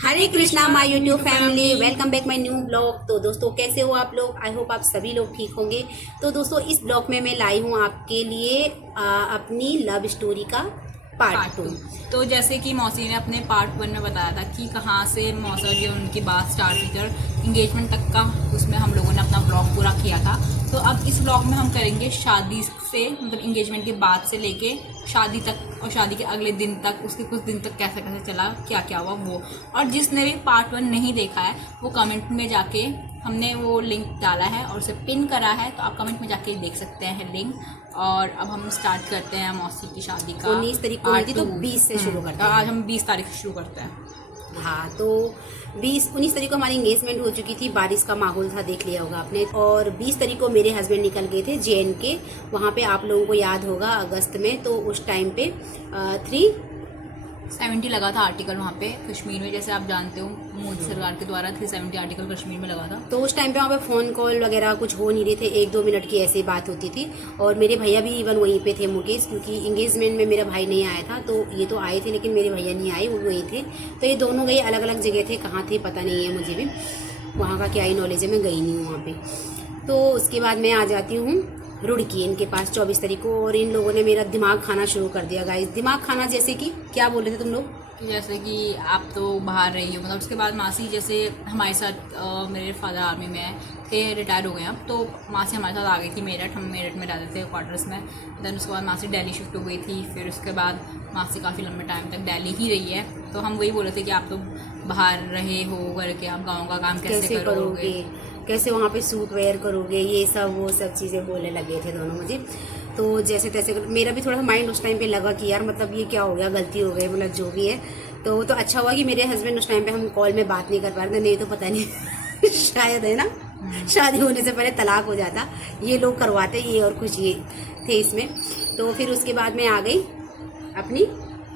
Hare Krishna my YouTube family, welcome back my new blog. तो दोस्तों कैसे हो आप लोग? आई होप आप सभी लोग ठीक होंगे। तो दोस्तों इस ब्लॉग में मैं लाई हूँ आपके लिए अपनी लव स्टोरी का पार्ट 2। तो जैसे कि मौसी ने अपने पार्ट 1 में बताया था कि कहाँ से मौसा जी उनकी बात स्टार्ट हुई थी और इंगेजमेंट तक का उसमें हम लोगों ने अपना ब्लॉग पूरा किया था। तो अब इस ब्लॉग में हम करेंगे शादी से, मतलब इंगेजमेंट के बाद से लेके शादी तक और शादी के अगले दिन तक, उसके कुछ दिन तक कैसे कैसे चला, क्या क्या हुआ वो। और जिसने भी पार्ट 1 नहीं देखा है वो कमेंट में जाके, हमने वो लिंक डाला है और उसे पिन करा है, तो आप कमेंट में जाके देख सकते हैं लिंक। और अब हम स्टार्ट करते हैं मौसी की शादी का। 19 तारीख को हुई थी तो 20 से शुरू करते हैं। आज हम 20 तारीख से शुरू करते हैं। हाँ, तो 19 तारीख को हमारी एंगेजमेंट हो चुकी थी। बारिश का माहौल था, देख लिया होगा आपने। और 20 तारीख को मेरे हस्बैंड निकल गए थे JNK। वहाँ पे आप लोगों को याद होगा अगस्त में, तो उस टाइम पे 370 लगा था आर्टिकल वहाँ पे कश्मीर में, जैसे आप जानते हो मोदी सरकार के द्वारा 370 आर्टिकल कश्मीर में लगा था। तो उस टाइम पे वहाँ पे फ़ोन कॉल वगैरह कुछ हो नहीं रहे थे, 1-2 मिनट की ऐसी बात होती थी। और मेरे भैया भी इवन वहीं पे थे, मुकेश, क्योंकि इंगेजमेंट में मेरा भाई नहीं आया था। तो ये तो आए थे लेकिन मेरे भैया नहीं आए, वो वहीं थे। तो ये दोनों गए, अलग अलग जगह थे, कहाँ थे पता नहीं है मुझे भी, वहाँ का क्या ही नॉलेज है, मैं गई नहीं हूँ वहाँ पर। तो उसके बाद मैं आ जाती हूँ रुड़की इनके पास 24 तारीख को। और इन लोगों ने मेरा दिमाग खाना शुरू कर दिया गाइस। दिमाग खाना जैसे कि क्या बोल रहे थे तुम लोग? जैसे कि आप तो बाहर रही हो, मतलब उसके बाद मासी जैसे हमारे साथ, मेरे फादर आर्मी में थे, रिटायर हो गए अब, तो मासी हमारे साथ आ गई थी मेरठ। हम मेरठ में रहते थे क्वार्टर्स में। देन उसके बाद मासी दिल्ली शिफ्ट हो गई थी। फिर उसके बाद मासी काफ़ी लंबे टाइम तक दिल्ली ही रही है। तो हम वही बोल रहे थे कि आप तो बाहर रहे हो करके, आप गाँव का काम कैसे करोगे, कैसे वहाँ पे सूट वेयर करोगे, ये सब वो सब चीज़ें बोलने लगे थे दोनों मुझे। तो जैसे तैसे मेरा भी थोड़ा सा माइंड उस टाइम पे लगा कि यार मतलब ये क्या हो गया, गलती हो गई, मतलब जो भी है। तो अच्छा हुआ कि मेरे हस्बैंड उस टाइम पे हम कॉल में बात नहीं कर पा रहे थे, नहीं तो पता नहीं शायद, है ना, शादी होने से पहले तलाक हो जाता। ये लोग करवाते ये, और कुछ ये थे इसमें। तो फिर उसके बाद मैं आ गई अपनी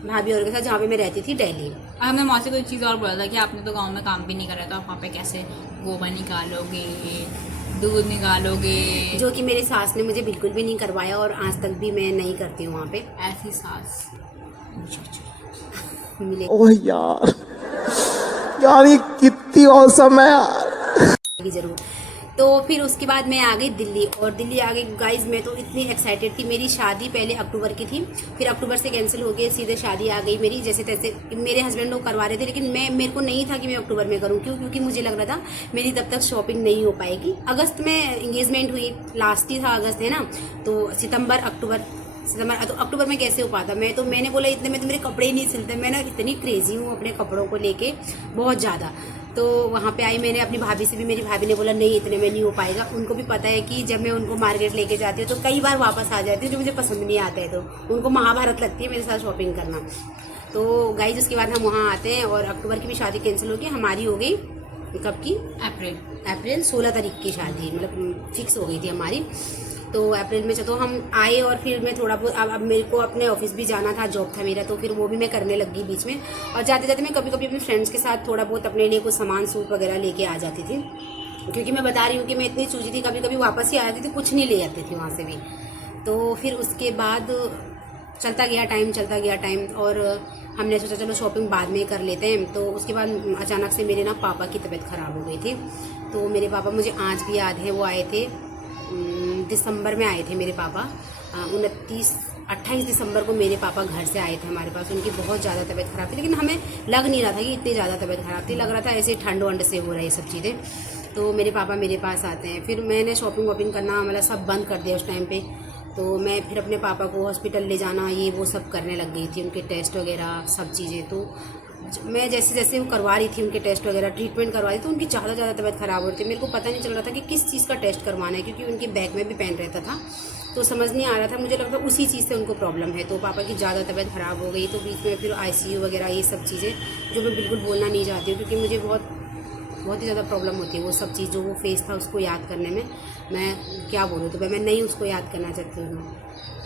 भाभी और के साथ, जहाँ पे मैं रहती थी, दिल्ली। हमने मौसी को एक चीज़ और बोला था कि आपने तो गांव में काम भी नहीं करा, तो आप वहाँ पे कैसे गोबर निकालोगे, दूध निकालोगे, जो कि मेरी सास ने मुझे बिल्कुल भी नहीं करवाया और आज तक भी मैं नहीं करती हूँ वहाँ पे। ऐसी सास मिले ओह यार, यार ये कितनी औसम है यार। जरूर। तो फिर उसके बाद मैं आ गई दिल्ली। और दिल्ली आ गई गाइज, मैं तो इतनी एक्साइटेड थी। मेरी शादी पहले अक्टूबर की थी, फिर अक्टूबर से कैंसिल हो गई, सीधे शादी आ गई मेरी। जैसे तैसे मेरे हस्बैंड लोग करवा रहे थे, लेकिन मेरे को नहीं था कि मैं अक्टूबर में करूँ। क्योंकि मुझे लग रहा था मेरी तब तक शॉपिंग नहीं हो पाएगी। अगस्त में इंगेजमेंट हुई, लास्ट ही था अगस्त, है ना। तो सितंबर तो अक्टूबर में कैसे हो पाता। मैंने बोला इतने में तो मेरे कपड़े ही नहीं सिलते। मैं ना इतनी क्रेजी हूँ अपने कपड़ों को लेके, बहुत ज़्यादा। तो वहाँ पे आई, मैंने अपनी भाभी से भी, मेरी भाभी ने बोला नहीं इतने में नहीं हो पाएगा। उनको भी पता है कि जब मैं उनको मार्केट लेके जाती हूँ तो कई बार वापस आ जाती हूँ, जो मुझे पसंद नहीं आता है। तो उनको महाभारत लगती है मेरे साथ शॉपिंग करना। तो गाइज उसके बाद हम वहाँ आते हैं और अक्टूबर की भी शादी कैंसिल हो गई, हमारी हो गई कब की? अप्रैल 16 तारीख की शादी, मतलब फिक्स हो गई थी हमारी। तो अप्रैल में तो हम आए। और फिर मैं थोड़ा बहुत, अब मेरे को अपने ऑफिस भी जाना था, जॉब था मेरा, तो फिर वो भी मैं करने लग गई बीच में। और जाते जाते मैं कभी कभी अपने फ्रेंड्स के साथ थोड़ा बहुत अपने लिए कुछ सामान, सूट वगैरह लेके आ जाती थी। क्योंकि मैं बता रही हूँ कि मैं इतनी चूजी थी, कभी कभी वापस ही आ जाती थी, कुछ नहीं ले जाती थी वहाँ से भी। तो फिर उसके बाद चलता गया टाइम और हमने सोचा चलो शॉपिंग बाद में कर लेते हैं। तो उसके बाद अचानक से मेरे ना पापा की तबीयत ख़राब हो गई थी। तो मेरे पापा, मुझे आज भी याद है, वो आए थे दिसंबर में आए थे मेरे पापा। 28 दिसंबर को मेरे पापा घर से आए थे हमारे पास। उनकी बहुत ज़्यादा तबीयत ख़राब थी, लेकिन हमें लग नहीं रहा था कि इतनी ज़्यादा तबीयत ख़राब थी। लग रहा था ऐसे ठंड वंड से हो रहा है ये सब चीज़ें। तो मेरे पापा मेरे पास आते हैं। फिर मैंने शॉपिंग वॉपिंग करना मतलब सब बंद कर दिया उस टाइम पे। तो मैं फिर अपने पापा को हॉस्पिटल ले जाना, ये वो सब करने लग गई थी, उनके टेस्ट वगैरह सब चीज़ें। तो मैं जैसे जैसे वो करवा रही थी उनके टेस्ट वगैरह, ट्रीटमेंट करवा रही थी, तो उनकी ज़्यादा तबीयत ख़राब हो रही थी। मेरे को पता नहीं चल रहा था कि किस चीज़ का टेस्ट करवाना है, क्योंकि उनके बैक में भी पेन रहता था। तो समझ नहीं आ रहा था, मुझे लगता उसी चीज़ से उनको प्रॉब्लम है। तो पापा की ज़्यादा तबीयत ख़राब हो गई। तो बीच में फिर ICU वगैरह ये सब चीज़ें, जो मैं बिल्कुल बोलना नहीं चाहती हूँ, क्योंकि मुझे बहुत ही ज़्यादा प्रॉब्लम होती है वो सब चीज़। जो वो फेस था उसको याद करने में, मैं क्या बोलूँ, तो मैं नहीं उसको याद करना चाहती हूँ।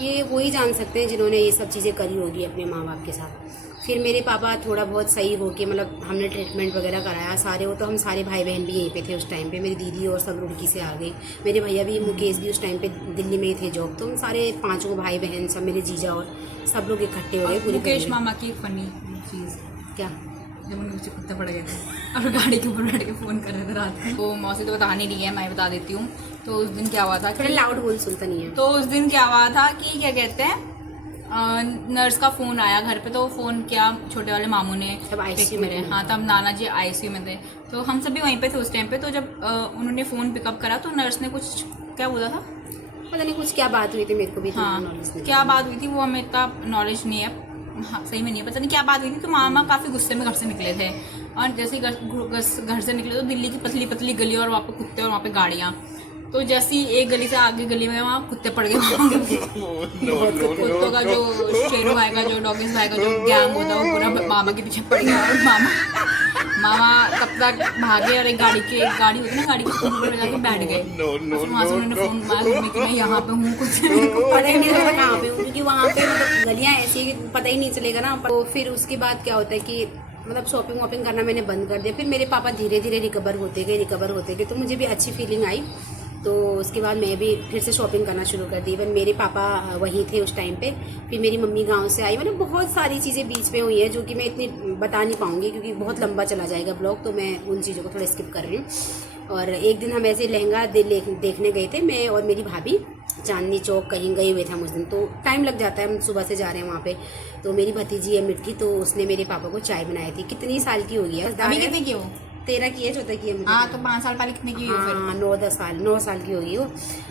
ये वही जान सकते हैं जिन्होंने ये सब चीज़ें करी होगी अपने माँ बाप के साथ। फिर मेरे पापा थोड़ा बहुत सही हो के, मतलब हमने ट्रीटमेंट वगैरह कराया सारे। वो तो हम सारे भाई बहन भी यहीं पे थे उस टाइम पे। मेरी दीदी और सब रुड़की से आ गई। मेरे भैया भी, मुकेश भी उस टाइम पे दिल्ली में ही थे जॉब। तो हम सारे 5 भाई बहन, सब मेरे जीजा और सब लोग इकट्ठे हो गए पूरी। मुकेश मामा की फनी चीज़ क्या? जब उनके पीछे कुत्ते पड़ गए थे और गाड़ी के ऊपर बैठ के फ़ोन कर रहे थे रात में। तो मौसी तो बता नहीं रही है, मैं बता देती हूँ। तो उस दिन क्या हुआ था, थोड़ा लाउड बोल, सुनता नहीं है। तो उस दिन क्या हुआ था कि क्या कहते हैं, नर्स का फ़ोन आया घर पे। तो फ़ोन किया छोटे वाले मामू ने, तब ICU में थे। हाँ तब नाना जी ICU में थे। तो हम सभी वहीं पे थे उस टाइम पे। तो जब उन्होंने फ़ोन पिकअप करा तो नर्स ने कुछ क्या बोला था, पता नहीं कुछ क्या बात हुई थी, मेरे को भी हाँ नॉलेज नहीं। क्या बात हुई थी वो हमें इतना नॉलेज नहीं है, हाँ सही में नहीं है, पता नहीं क्या बात हुई थी। तो मामा काफ़ी गुस्से में घर से निकले थे और जैसे ही घर से निकले तो दिल्ली की पतली पतली गली और वहाँ पे कुत्ते और वहाँ पे गाड़ियाँ। तो जैसे ही एक गली से आगे गली में वहाँ कुत्ते पड़ गए। कुत्तों का जो शेरू भाई का, जो डॉगिस भाई का जो गैंग होता है वो पूरा मामा के पीछे पड़ गया। और मामा तब तक भागे और एक गाड़ी होती है ना, गाड़ी के ऊपर जाके बैठ गए। वहाँ से उन्होंने फोन मारा मम्मी कि मैं यहाँ पे हूँ, कुछ मेरे को पता ही नहीं चलता कहाँ पे हूँ, क्योंकि वहाँ पे मतलब गलियाँ ऐसी है कि पता ही नहीं चलेगा ना। तो फिर उसके बाद क्या होता है कि मतलब शॉपिंग वॉपिंग करना मैंने बंद कर दिया। फिर मेरे पापा धीरे धीरे रिकवर होते गए, तो मुझे भी अच्छी फीलिंग आई। तो उसके बाद मैं भी फिर से शॉपिंग करना शुरू कर दी। इवन मेरे पापा वहीं थे उस टाइम पे, फिर मेरी मम्मी गांव से आई। मतलब बहुत सारी चीज़ें बीच में हुई हैं जो कि मैं इतनी बता नहीं पाऊँगी क्योंकि बहुत लंबा चला जाएगा ब्लॉग, तो मैं उन चीज़ों को थोड़ा स्किप कर रही हूँ। और एक दिन हम ऐसे लहंगा देखने गए थे, मैं और मेरी भाभी चांदनी चौक कहीं गए हुए थे हम उस दिन। तो टाइम लग जाता है, हम सुबह से जा रहे हैं वहाँ पे। तो मेरी भतीजी है मिटकी, तो उसने मेरे पापा को चाय बनाई थी। कितनी साल की होगी है, अभी कितने की हो? 13 की है, 14 की है मुझे। हाँ तो 5 साल पहले कितने की हुई फिर? हाँ 9 साल की होगी वो।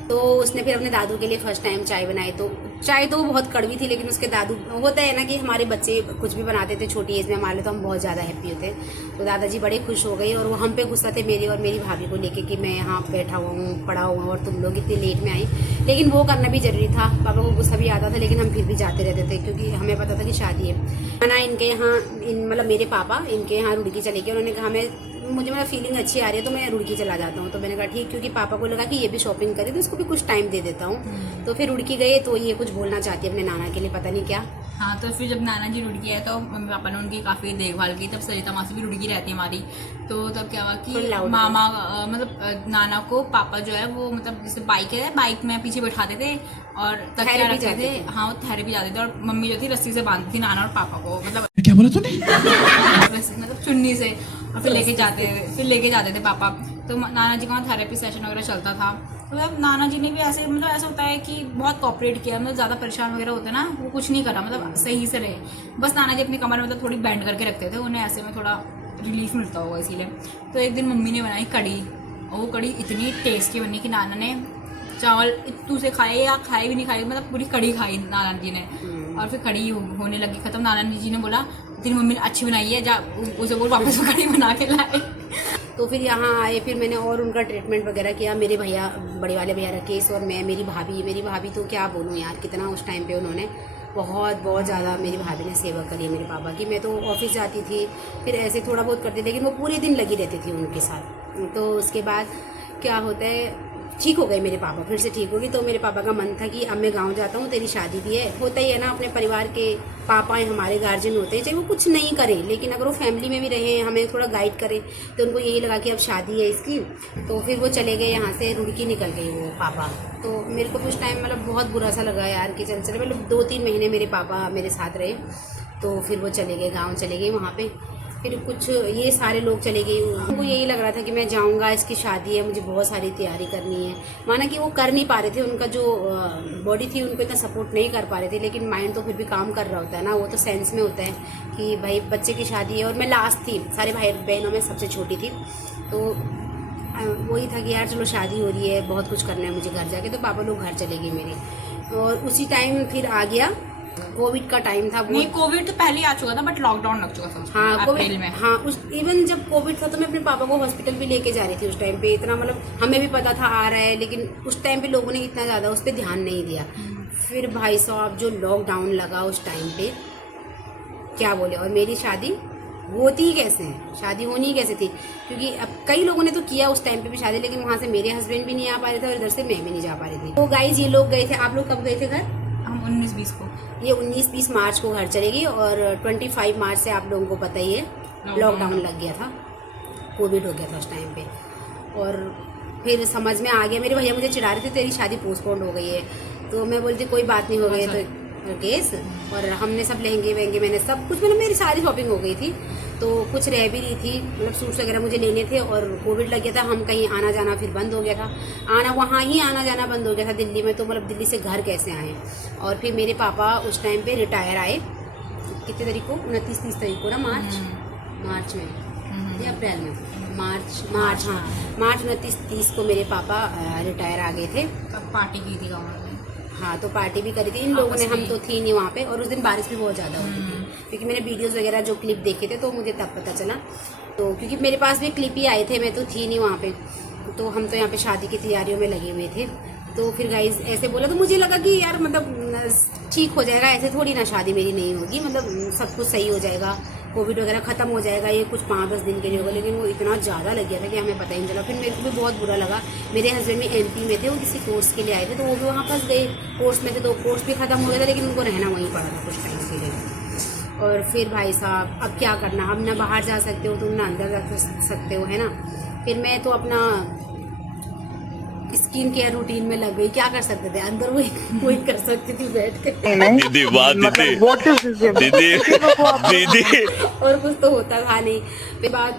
तो उसने फिर अपने दादू के लिए फर्स्ट टाइम चाय बनाई। तो चाय तो बहुत कड़वी थी, लेकिन उसके दादू, होता है ना कि हमारे बच्चे कुछ भी बनाते थे छोटी एज में हमारे, तो हम बहुत ज़्यादा हैप्पी होते। तो दादाजी बड़े खुश हो गए और वो हम पे गुस्सा थे मेरी और मेरी भाभी को लेके कि मैं यहाँ बैठा हुआ हूँ, पढ़ा हुआ हूँ और तुम लोग इतनी लेट में आई। लेकिन वो करना भी जरूरी था, पापा को गुस्सा भी आता था, लेकिन हम फिर भी जाते रहते थे क्योंकि हमें पता था कि शादी है ना। इनके यहाँ मतलब मेरे पापा इनके यहाँ रुड़की चले गए। उन्होंने कहा मुझे मेरा फीलिंग अच्छी आ रही है तो मैं रुड़की चला जाता हूँ। तो मैंने कहा ठीक, क्योंकि पापा को लगा कि ये भी शॉपिंग करे तो इसको भी कुछ टाइम दे देता हूँ। तो फिर रुड़की गए, तो ये कुछ बोलना चाहती है अपने नाना के लिए, पता नहीं क्या। हाँ तो फिर जब नाना जी रुड़की है तो मम्मी पापा ने उनकी काफ़ी देखभाल की। तब सरिता मासी भी रुड़की रहती है हमारी। तो तब क्या हुआ कि मामा मतलब नाना को पापा जो है वो मतलब जैसे बाइक में पीछे बैठाते थे और तकिया रखते थे। हाँ वो थेरेपी जाते थे और मम्मी जो थी रस्सी से बांधती थी नाना और पापा को, मतलब क्या बोला तूने? मतलब चुन्नी से, और फिर लेके जाते थे पापा। तो नाना जी का वहाँ थेरेपी सेशन वगैरह चलता था। तो मतलब नाना जी ने भी ऐसे मतलब ऐसा होता है कि बहुत कॉपरेट किया, मतलब ज़्यादा परेशान वगैरह होते ना, वो कुछ नहीं करा, मतलब सही से रहे। बस नाना जी अपनी कमर मतलब थोड़ी बेंड करके रखते थे, उन्हें ऐसे में थोड़ा रिलीफ मिलता होगा इसीलिए। तो एक दिन मम्मी ने बनाई कड़ी, और वो कड़ी इतनी टेस्टी बनी कि नाना ने चावल इतू से खाए या खाए भी नहीं खाए, मतलब पूरी कड़ी खाई नाना जी ने। और फिर कड़ी होने लगी खत्म। नाना जी ने बोला तेरी मम्मी ने अच्छी बनाई है, जा उसे बोल वापस कड़ी बना के लाए। तो फिर यहाँ आए, फिर मैंने और उनका ट्रीटमेंट वगैरह किया। मेरे भैया, बड़े वाले भैया राकेश और मैं, मेरी भाभी तो क्या बोलूँ यार, कितना उस टाइम पे उन्होंने बहुत ज़्यादा मेरी भाभी ने सेवा करी है मेरे पापा की। मैं तो ऑफिस जाती थी, फिर ऐसे थोड़ा बहुत करती, लेकिन वो पूरे दिन लगी रहती थी उनके साथ। तो उसके बाद क्या होता है, ठीक हो गए मेरे पापा, फिर से ठीक हो गई। तो मेरे पापा का मन था कि अब मैं गांव जाता हूँ, तेरी शादी भी है। होता ही है ना, अपने परिवार के पापा हैं, हमारे गार्जियन होते हैं, चाहे वो कुछ नहीं करें, लेकिन अगर वो फैमिली में भी रहे, हमें थोड़ा गाइड करें। तो उनको यही लगा कि अब शादी है इसकी। तो फिर वो चले गए यहाँ से, रुड़की निकल गई वो पापा। तो मेरे को कुछ टाइम मतलब बहुत बुरा सा लगा यार कि चल मतलब 2-3 महीने मेरे पापा मेरे साथ रहे। तो फिर वो चले गए, गाँव चले गए वहाँ पर। फिर कुछ ये सारे लोग चले गए। उनको यही लग रहा था कि मैं जाऊंगा, इसकी शादी है, मुझे बहुत सारी तैयारी करनी है। माना कि वो कर नहीं पा रहे थे, उनका जो बॉडी थी उनको इतना सपोर्ट नहीं कर पा रहे थे, लेकिन माइंड तो फिर भी काम कर रहा होता है ना। वो तो सेंस में होता है कि भाई बच्चे की शादी है। और मैं लास्ट थी, सारे भाई बहनों में सबसे छोटी थी। तो वही था कि यार चलो शादी हो रही है, बहुत कुछ करना है मुझे घर जाके। तो पापा लोग घर चले गए मेरे। और उसी टाइम फिर आ गया कोविड का टाइम था। नहीं कोविड तो पहले आ चुका था, बट लॉकडाउन लग चुका था। हाँ अप्रैल में। हाँ उस इवन जब कोविड था तो मैं अपने पापा को हॉस्पिटल भी लेके जा रही थी उस टाइम पे। इतना मतलब हमें भी पता था आ रहा है, लेकिन उस टाइम पे लोगों ने इतना ज़्यादा उस पर ध्यान नहीं दिया। फिर भाई साहब जो लॉकडाउन लगा उस टाइम पे, क्या बोले। और मेरी शादी होती ही कैसे है, शादी होनी ही कैसे थी, क्योंकि अब कई लोगों ने तो किया उस टाइम पे भी शादी, लेकिन वहाँ से मेरे हस्बैंड भी नहीं आ पा रहे थे और इधर से मैं भी नहीं जा पा रही थी। तो गाइज ये लोग गए थे। आप लोग कब गए थे घर? हम 19-20 को। ये 19-20 मार्च को घर चलेगी और 25 मार्च से आप लोगों को पता ही है लॉकडाउन लग गया था, कोविड हो गया था उस टाइम पे। और फिर समझ में आ गया, मेरे भैया मुझे चिढ़ा रहे थे तेरी शादी पोस्टपोन्ड हो गई है। तो मैं बोलती कोई बात नहीं, हो गई तो केस। और हमने सब लहंगे वहंगे, मैंने सब कुछ, मतलब मेरी सारी शॉपिंग हो गई थी। तो कुछ रह भी रही थी, मतलब सूट्स वगैरह मुझे लेने थे और कोविड लग गया था, हम कहीं आना जाना फिर बंद हो गया था, वहाँ ही आना जाना बंद हो गया था दिल्ली में। तो मतलब दिल्ली से घर कैसे आए। और फिर मेरे पापा उस टाइम पे रिटायर आए, कितने तारीख को, 29-30 तारीख को ना, मार्च में या अप्रैल में, मार्च हाँ, मार्च 29-30 को मेरे पापा रिटायर आ गए थे। तब पार्टी की थी गाँव में। हाँ, तो पार्टी भी करी थी इन लोगों ने, हम तो थी नहीं वहाँ पे। और उस दिन बारिश भी बहुत ज़्यादा होती थी, क्योंकि मैंने वीडियोस वगैरह जो क्लिप देखे थे तो मुझे तब पता चला। तो क्योंकि मेरे पास भी क्लिप ही आए थे, मैं तो थी नहीं वहाँ पे, तो हम तो यहाँ पे शादी की तैयारियों में लगे हुए थे। तो फिर गाइज ऐसे बोला तो मुझे लगा कि यार मतलब ठीक हो जाएगा, ऐसे थोड़ी ना शादी मेरी नहीं होगी, मतलब सब कुछ सही हो जाएगा, कोविड वगैरह ख़त्म हो जाएगा, ये कुछ 5-10 दिन के लिए होगा। लेकिन वो इतना ज़्यादा लग गया था कि हमें पता ही नहीं चला। फिर मेरे को भी बहुत बुरा लगा। मेरे हस्बैंड भी MP में थे, वो किसी कोर्स के लिए आए थे, तो वो भी वहाँ फंस गए कोर्स में थे, तो कोर्स भी ख़त्म हो गया था, लेकिन उनको रहना वहीं पड़ा था कुछ टाइम के लिए। और फिर भाई साहब अब क्या करना, अब ना बाहर जा सकते हो तुम, ना अंदर जा सकते हो, है ना। फिर मैं तो अपना स्किन केयर रूटीन में लग गई, क्या कर सकते थे, अंदर वही कर सकती थी बैठ के। दीदी वाह दीदी दीदी और कुछ तो होता था नहीं। फिर बाद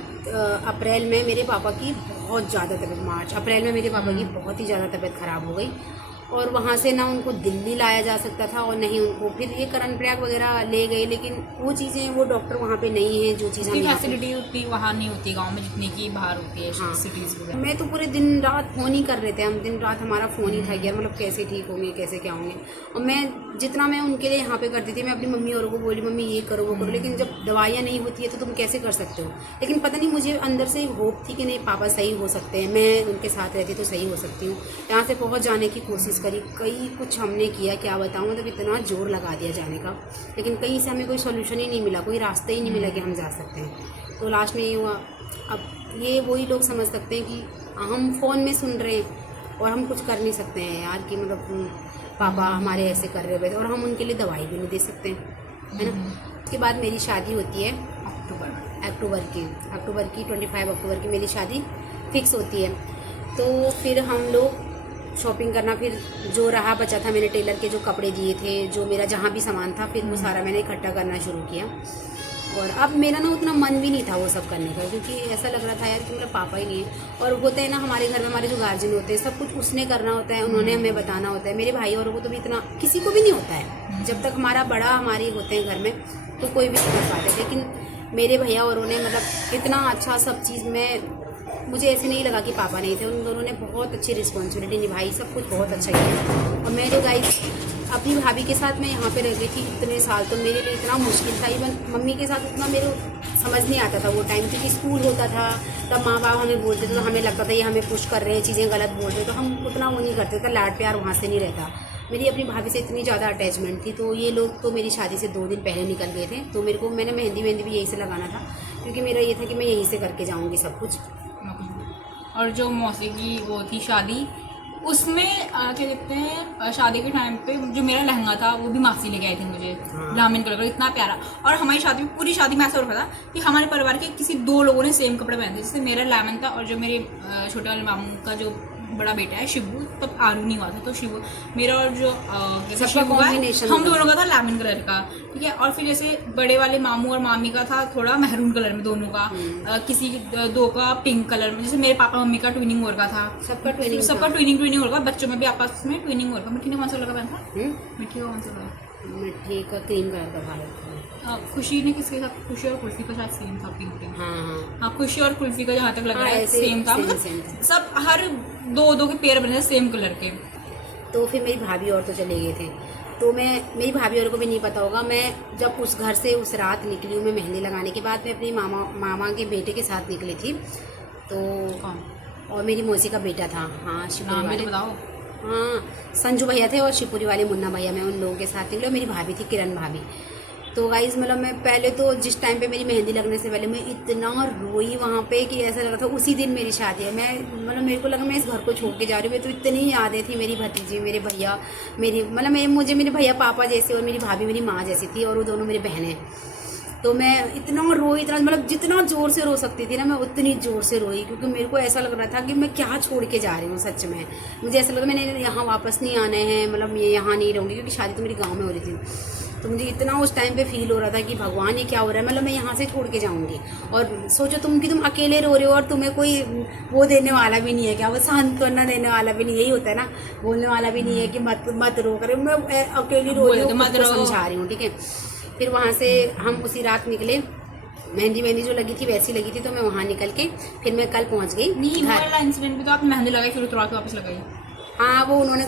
अप्रैल में मेरे पापा की बहुत ज़्यादा तबीयत, अप्रैल में मेरे पापा की बहुत ही ज़्यादा तबीयत ख़राब हो गई। और वहाँ से ना उनको दिल्ली लाया जा सकता था और नहीं उनको फिर ये करण प्रयाग वगैरह ले गए, लेकिन वो चीज़ें, वो डॉक्टर वहाँ पे नहीं है जो चीज़ हमें फैसिलिटी उतनी वहाँ नहीं होती गांव में जितनी की बाहर होती है। हाँ, सिटीज़ वगैरह। मैं तो पूरे दिन रात फ़ोन ही कर रहे थे हम, दिन रात हमारा फ़ोन ही था यार, मतलब कैसे ठीक होंगे, कैसे क्या होंगे। और मैं जितना मैं उनके लिए यहाँ पे करती थी, मैं अपनी मम्मी और को बोली मम्मी ये करो वो करो, लेकिन जब दवाइयाँ नहीं होती है तो तुम कैसे कर सकते हो। लेकिन पता नहीं मुझे अंदर से होप थी कि नहीं पापा सही हो सकते हैं, मैं उनके साथ रहती तो सही हो सकती हूँ। यहाँ से पहुँच जाने की कोशिश करी, कई कुछ हमने किया, क्या बताऊँ, मतलब इतना जोर लगा दिया जाने का, लेकिन कहीं से हमें कोई सोल्यूशन ही नहीं मिला, कोई रास्ता ही नहीं मिला कि हम जा सकते हैं। तो लास्ट में ये हुआ। अब ये वही लोग समझ सकते हैं कि हम फ़ोन में सुन रहे हैं और हम कुछ कर नहीं सकते हैं यार, कि मतलब पापा हमारे ऐसे कर रहे हैं और हम उनके लिए दवाई भी नहीं दे सकते हैं, है ना। उसके बाद मेरी शादी होती है अक्टूबर की 25 अक्टूबर की मेरी शादी फिक्स होती है। तो फिर हम लोग शॉपिंग करना, फिर जो रहा बचा था, मैंने टेलर के जो कपड़े दिए थे, जो मेरा जहाँ भी सामान था, फिर वो सारा मैंने इकट्ठा करना शुरू किया। और अब मेरा ना उतना मन भी नहीं था वो सब करने का, क्योंकि ऐसा लग रहा था यार कि मेरा पापा ही नहीं है। और होते हैं ना हमारे घर में, हमारे जो गार्जियन होते हैं, सब कुछ उसने करना होता है, उन्होंने हमें बताना होता है। मेरे भाई और को तो भी इतना किसी को भी नहीं होता है, जब तक हमारा बड़ा हमारे होते हैं घर में तो कोई भी नहीं कर पाते। लेकिन मेरे भैया औरों ने मतलब इतना अच्छा सब चीज़ में, मुझे ऐसे नहीं लगा कि पापा नहीं थे, उन दोनों ने बहुत अच्छी रिस्पॉन्सिबिलिटी निभाई, सब कुछ बहुत अच्छा किया। और मैं जो गाइस अपनी भाभी के साथ मैं यहाँ पे रह गई थी इतने साल, तो मेरे लिए इतना मुश्किल था। इवन मम्मी के साथ उतना मेरे समझ नहीं आता था वो टाइम, क्योंकि स्कूल होता था तब माँ बाप हमें बोलते थे तो हमें लगता था ये हमें पुश कर रहे हैं, चीज़ें गलत बोल रहे हैं, तो हम उतना वो नहीं करते थे, लाड प्यार वहाँ से नहीं रहता। मेरी अपनी भाभी से इतनी ज़्यादा अटैचमेंट थी। तो ये लोग तो मेरी शादी से 2 दिन पहले निकल गए थे, तो मैंने मेहंदी भी यहीं से लगाना था, क्योंकि मेरा ये था कि मैं यहीं से करके जाऊँगी सब कुछ। और जो मौसी की वो थी शादी, उसमें क्या कहते हैं, शादी के टाइम पे जो मेरा लहंगा था वो भी मासी लेके आई थी मुझे, ब्राह्मण कलर का, इतना प्यारा। और हमारी शादी में, पूरी शादी में ऐसा हो रहा था कि हमारे परिवार के किसी 2 लोगों ने सेम कपड़े पहने थे। जैसे मेरा लेमन था और जो मेरे छोटे वाले मामू का जो बड़ा बेटा है शिबू, तब आरू नहीं हुआ था, तो शिबू मेरा और जो हम दोनों का था लेमन कलर का, ठीक है। और फिर जैसे बड़े वाले मामू और मामी का था थोड़ा मैरून कलर में दोनों का, किसी 2 का पिंक कलर में। जैसे मेरे पापा मम्मी का ट्विनिंग और का था, सबका ट्विनिंग और का, बच्चों में भी आपस में ट्विनिंग और का। मिट्टी ने कौन सा कलर का पहना था? मिट्टी का कौन सा कलर? मिट्टी का क्रीम कलर का था। खुशी ने किसके साथ? खुशी और कुल्फी का शायद सेम था, पिंक। हाँ, खुशी और कुल्फी का जहाँ तक लग रहा है सेम था, मतलब सब हर 2 के पेयर बने थे सेम कलर के। तो फिर मेरी भाभी और तो चले गए थे, तो मेरी भाभी और को भी नहीं पता होगा, मैं जब उस घर से उस रात निकली हूँ, मैं मेहंदी लगाने के बाद मैं अपनी मामा के बेटे के साथ निकली थी। तो और मेरी मौसी का बेटा था, हाँ शिवपुरी वाले, बताओ। हाँ, संजू भैया थे और शिवपुरी वाले मुन्ना भैया, मैं उन लोगों के साथ निकली। और मेरी भाभी थी किरण भाभी। तो गाइस मतलब मैं पहले तो जिस टाइम पे मेरी मेहंदी लगने से पहले मैं इतना रोई वहाँ पे कि ऐसा लगा था उसी दिन मेरी शादी है। मैं मतलब मेरे को लगा मैं इस घर को छोड़ के जा रही हूँ। तो इतनी यादें थी, मेरी भतीजी, मेरे भैया, मेरी मतलब मुझे मेरे भैया पापा जैसे और मेरी भाभी मेरी माँ जैसी थी, और वो दोनों मेरी बहनें। तो मैं इतना रोई, इतना मतलब जितना ज़ोर से रो सकती थी ना मैं उतनी ज़ोर से रोई, क्योंकि मेरे को ऐसा लग रहा था कि मैं क्या छोड़ के जा रही हूँ। सच में मुझे ऐसा लगा मैंने यहाँ वापस नहीं आना है, मतलब मैं यहाँ नहीं रहूँगी, क्योंकि शादी तो मेरी गाँव में हो रही थी। तो मुझे इतना उस टाइम पे फील हो रहा था कि भगवान ये क्या हो रहा है, मतलब मैं यहाँ से छोड़ के जाऊँगी। और सोचो तुम कि तुम अकेले रो रहे हो और तुम्हें कोई वो देने वाला भी नहीं है, क्या वो सांत्वना देने वाला भी नहीं, यही होता है ना, बोलने वाला भी नहीं है कि मत रो करे, मैं अकेली रो रही हूँ, समझा रही हूँ, ठीक है। फिर वहाँ से हम उसी रात निकले, मेहंदी जो लगी थी वैसी लगी थी, तो मैं वहाँ निकल के फिर मैं कल पहुँच गई घर। इंसिडेंट भी तो आप मेहंदी लगाई फिर तुरंत वापस लगाई। हाँ, वो उन्होंने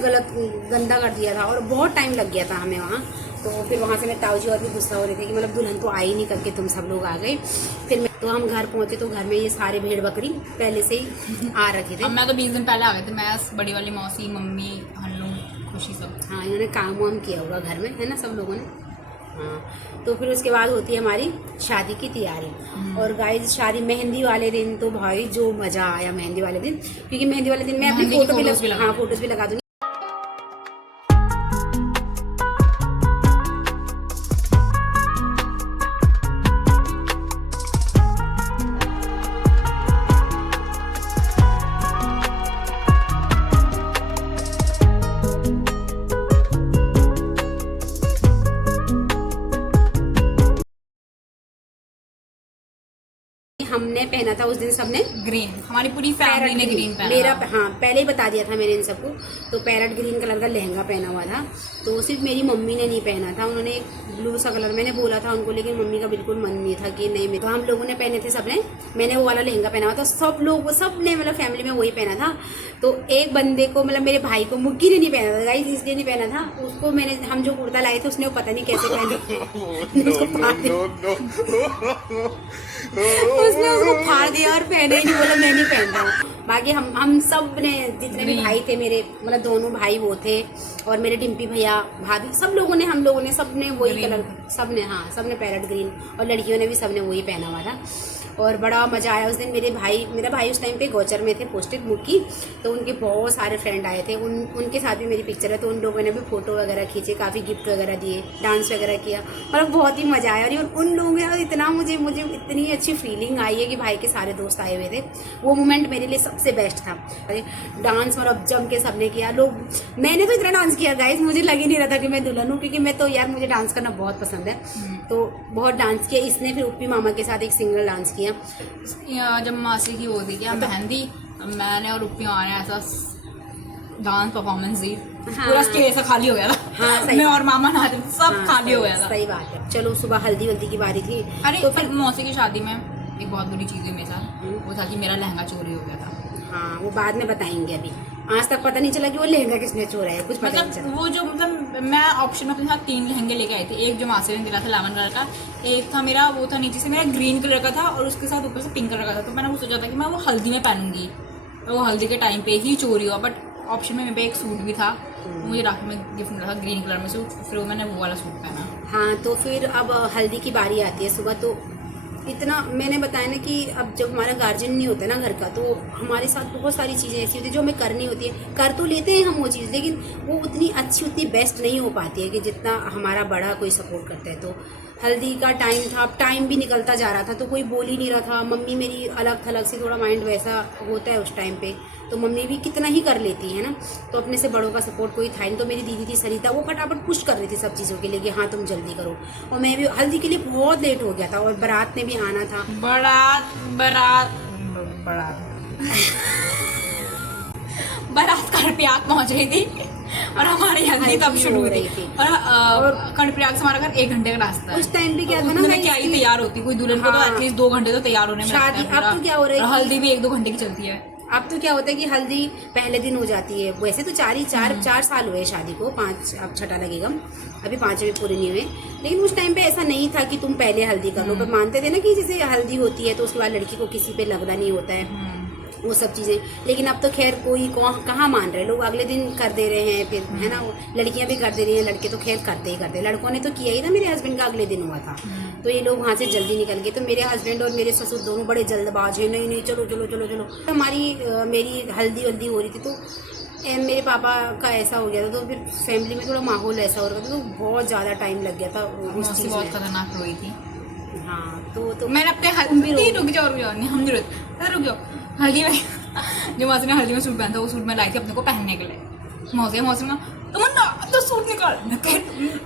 गंदा कर दिया था और बहुत टाइम लग गया था हमें वहाँ। तो फिर वहाँ से मैं ताऊजी और भी गुस्सा हो रहे थे कि मतलब दुल्हन तो आई नहीं करके तुम सब लोग आ गए। फिर तो हम घर पहुँचे तो घर में ये सारे भेड़ बकरी पहले से ही आ रखे थे। अब मैं तो 20 दिन पहले आ गए थे, मैं बड़ी वाली मौसी, मम्मी, हल्लू, खुशी सब। हाँ, इन्होंने काम वाम किया होगा घर में, है ना, सब लोगों ने। हाँ, तो फिर उसके बाद होती है हमारी शादी की तैयारी। और गाइस शादी मेहंदी वाले दिन तो भाई जो मज़ा आया मेहंदी वाले दिन, क्योंकि मेहंदी वाले दिन मैं अपनी फोटोज़ भी लगा दूँगी। हमने पहना था उस दिन सबने ग्रीन, हमारी पूरी फैमिली ने ग्रीन पहना। मेरा हाँ पहले ही बता दिया था मैंने इन सबको, तो पैरेट ग्रीन कलर का लहंगा पहना हुआ था। तो सिर्फ मेरी मम्मी ने नहीं पहना था, उन्होंने एक ब्लू सा कलर, मैंने बोला था उनको, लेकिन मम्मी का बिल्कुल मन नहीं था कि नहीं। तो हम लोगों ने पहने थे सबने, मैंने वो वाला लहंगा पहना हुआ था, सब ने मतलब फैमिली में वही पहना था। तो एक बंदे को मतलब मेरे भाई को, मुक्की ने नहीं पहना था गाइस, इसलिए नहीं पहना था उसको। मैंने हम जो कुर्ता लाए थे उसने वो पता नहीं कैसे पहने उसने उसको फाड़ दिया और पहने ही नहीं, बोला मैं नहीं पहन रहा हूँ। बाकी हम सब ने, जितने भी भाई थे मेरे, मतलब दोनों भाई वो थे, और मेरे डिम्पी भैया, भाभी, सब लोगों ने, हम लोगों ने सबने वही कलर, सबने पैरेट ग्रीन, और लड़कियों ने भी सबने वही पहना हुआ था। और बड़ा मज़ा आया उस दिन। मेरा भाई उस टाइम पे गोचर में थे पोस्टेड मुक्की, तो उनके बहुत सारे फ्रेंड आए थे, उनके साथ भी मेरी पिक्चर है, तो उन लोगों ने भी फ़ोटो वगैरह खींचे, काफ़ी गिफ्ट वगैरह दिए, डांस वगैरह किया, मतलब बहुत ही मज़ा आया। और उन लोगों ने इतना मुझे इतनी अच्छी फीलिंग आई है कि भाई के सारे दोस्त आए हुए थे, वो मोमेंट मेरे लिए सबसे बेस्ट था। डांस मतलब जम के सबने किया, मैंने तो इतना डांस किया गाइस, मुझे लग ही नहीं रहा था कि मैं दुल्हन हूँ, क्योंकि मैं तो यार मुझे डांस करना बहुत पसंद है, तो बहुत डांस किया। इसने फिर उपी मामा के साथ एक सिंगल डांस किया। जब मासी की होती क्या मेहंदी, मैंने और उपी मामा ने ऐसा डांस परफॉर्मेंस दी, पूरा स्टेज ऐसा खाली हो गया था। हाँ, मैं और मामा ना सब खाली हो गया था। सही बात है। चलो सुबह हल्दी की बारी थी। अरे तो फिर मौसी की शादी में एक बहुत बुरी चीज़ हुई मेरे साथ, वो था कि मेरा लहंगा चोरी हो गया था। हाँ, वो बाद में बताएंगे, अभी आज तक पता नहीं चला कि वो लहंगा किसने चोरा है, कुछ पता नहीं चला। वो जो मतलब मैं ऑप्शन में अपने साथ 3 लहंगे लेके आई थी, एक जो मासी ने दिला था लेमन कलर का, एक था मेरा, वो था नीचे से मेरा ग्रीन कलर का था, और उसके साथ ऊपर से पिंक कलर का था। तो मैंने वो सोचा था कि मैं वो हल्दी में पहनूंगी, तो वो हल्दी के टाइम पे ही चोरी हुआ। बट ऑप्शन में मेरे पे एक सूट भी था, मुझे राखी में गिफ्ट मिला था ग्रीन कलर में सूट, फिर वो मैंने वो वाला सूट पहना। हाँ, तो फिर अब हल्दी की बारी आती है सुबह। तो इतना मैंने बताया ना कि अब जब हमारा गार्जियन नहीं होता ना घर का, तो हमारे साथ बहुत सारी चीज़ें ऐसी होती है जो हमें करनी होती है, कर तो लेते हैं हम वो चीज़, लेकिन वो उतनी अच्छी, उतनी बेस्ट नहीं हो पाती है कि जितना हमारा बड़ा कोई सपोर्ट करता है। तो हल्दी का टाइम था, अब टाइम भी निकलता जा रहा था, तो कोई बोल ही नहीं रहा था। मम्मी मेरी अलग थलग से, थोड़ा माइंड वैसा होता है उस टाइम पे, तो मम्मी भी कितना ही कर लेती है ना, तो अपने से बड़ों का सपोर्ट कोई था नहीं। तो मेरी दीदी थी सरिता, वो फटाफट पुश कर रही थी सब चीज़ों के लिए कि हाँ तुम जल्दी करो। और मैं भी हल्दी के लिए बहुत लेट हो गया था, और बारात में भी आना था। बारात कर्णप्रयाग पहुंच रही थी और हमारी हल्दी तब शुरू हुई थी, और कर्णप्रयाग से हमारा घर 1 घंटे का रास्ता है। उस टाइम पे क्या था ना, क्या ही तैयार होती, कोई दुल्हन को तो एटलीस्ट 2 घंटे तो तैयार होने में शादी। अब तो क्या हो रहा है, हल्दी भी 1-2 घंटे की चलती है। अब तो क्या होता है कि हल्दी पहले दिन हो जाती है, वैसे तो 4 साल हुए शादी को, 5 अब छठा लगेगा, अभी 5 भी पूरे नहीं हुए। लेकिन उस टाइम पे ऐसा नहीं था कि तुम पहले हल्दी कर लो, पर मानते थे ना कि जैसे हल्दी होती है तो उसके बाद लड़की को किसी पे लगना नहीं होता है, वो सब चीज़ें। लेकिन अब तो खैर कोई कहाँ मान रहे, लोग अगले दिन कर दे रहे हैं, फिर है ना, लड़कियां भी कर दे रही हैं, लड़के तो खैर करते ही करते। लड़कों ने तो किया ही था, मेरे हस्बैंड का अगले दिन हुआ था, तो ये लोग वहाँ से जल्दी निकल गए। तो मेरे हस्बैंड और मेरे ससुर दोनों बड़े जल्दबाज हैं, नहीं चलो चलो चलो चलो। मेरी हल्दी हो रही थी, तो मेरे पापा का ऐसा हो गया था, तो फिर फैमिली में थोड़ा माहौल ऐसा हो रहा था, तो बहुत ज़्यादा टाइम लग गया था उस चीज़ में। बहुत खतरनाक रोई थी। हाँ, तो मैंने अपने रुक जाओ हम नहीं रुक जाओ हल्दी में जो मासी ने हल्दी में सूट पहना था, वो सूट मैं लाई थी अपने को पहनने के लिए। मौसी ने तमन्ना तो सूट निकाल,